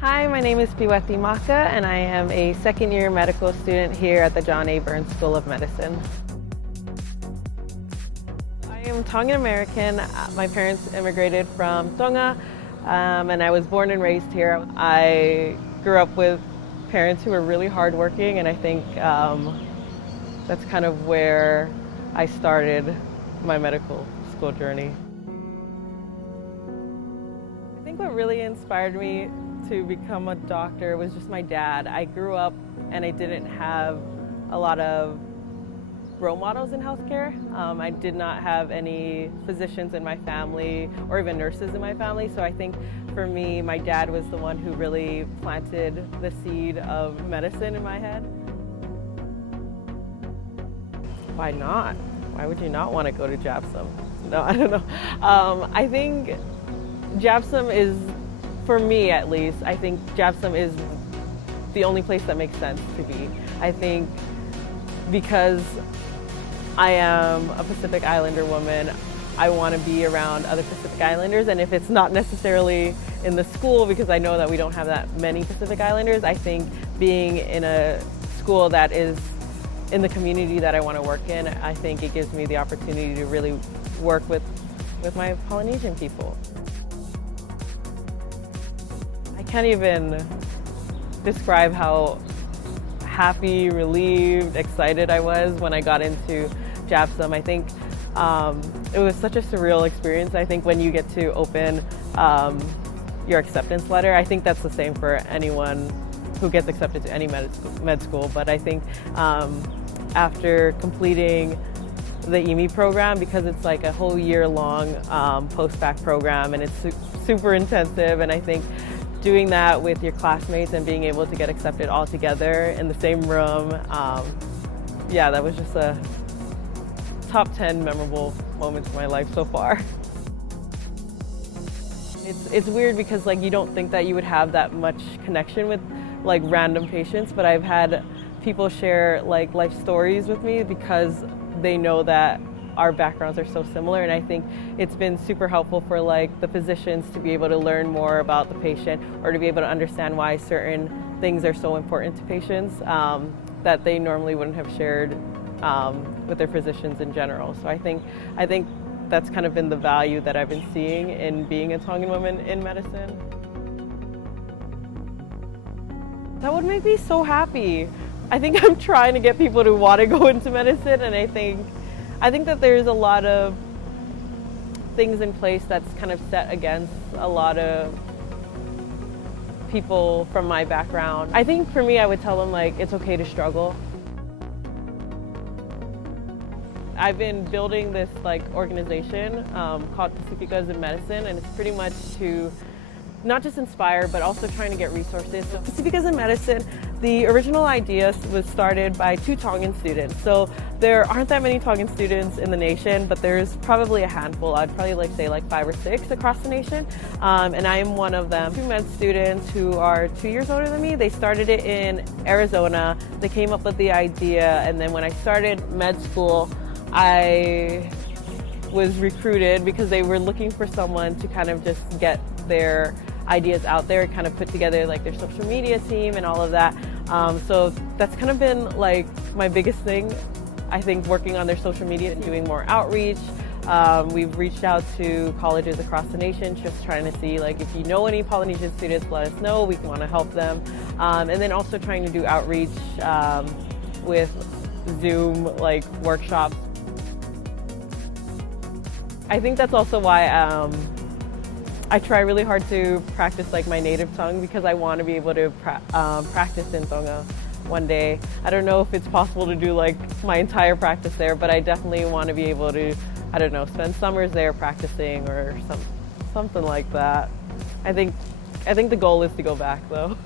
Hi, my name is Piueti Maka, and I am a second-year medical student here at the John A. Burns School of Medicine. I am Tongan American. My parents immigrated from Tonga, and I was born and raised here. I grew up with parents who were really hardworking, and I think that's kind of where I started my medical school journey. I think what really inspired me to become a doctor was just my dad. I grew up and I didn't have a lot of role models in healthcare. I did not have any physicians in my family or even nurses in my family, so I think for me, my dad was the one who really planted the seed of medicine in my head. Why not? Why would you not want to go to JABSOM? No, I don't know. I think JABSOM is, for me at least, I think JABSOM is the only place that makes sense to be. I think because I am a Pacific Islander woman, I want to be around other Pacific Islanders, and if it's not necessarily in the school, because I know that we don't have that many Pacific Islanders, I think being in a school that is in the community that I want to work in, I think it gives me the opportunity to really work with my Polynesian people. I can't even describe how happy, relieved, excited I was when I got into JABSOM. I think it was such a surreal experience. I think when you get to open your acceptance letter, I think that's the same for anyone who gets accepted to any med school, but I think after completing the EME program, because it's like a whole year-long post-bac program and it's super intensive, and I think doing that with your classmates and being able to get accepted all together in the same room, yeah, that was just a top 10 memorable moments of my life so far. It's weird because like you don't think that you would have that much connection with like random patients, but I've had people share like life stories with me because they know that our backgrounds are so similar, and I think it's been super helpful for like the physicians to be able to learn more about the patient or to be able to understand why certain things are so important to patients that they normally wouldn't have shared with their physicians in general. So I think that's kind of been the value that I've been seeing in being a Tongan woman in medicine. That would make me so happy. I think I'm trying to get people to want to go into medicine, and I think that there's a lot of things in place that's kind of set against a lot of people from my background. I think for me, I would tell them like it's okay to struggle. I've been building this like organization called Pacificas in Medicine, and it's pretty much to not just inspire, but also trying to get resources. So Pacificas in Medicine, the original idea was started by 2 Tongan students. So there aren't that many Tongan students in the nation, but there's probably a handful. I'd probably like say like 5 or 6 across the nation. And I am one of them. 2 med students who are 2 years older than me. They started it in Arizona. They came up with the idea, and then when I started med school, I was recruited because they were looking for someone to kind of just get their ideas out there, kind of put together like their social media team and all of that. So that's kind of been like my biggest thing, I think, working on their social media and doing more outreach. We've reached out to colleges across the nation, just trying to see like if you know any Polynesian students, let us know, we want to help them. And then also trying to do outreach with Zoom like workshops. I think that's also why I try really hard to practice like my native tongue, because I want to be able to practice in Tonga one day. I don't know if it's possible to do like my entire practice there, but I definitely want to be able to, I don't know, spend summers there practicing or something like that. I think the goal is to go back though.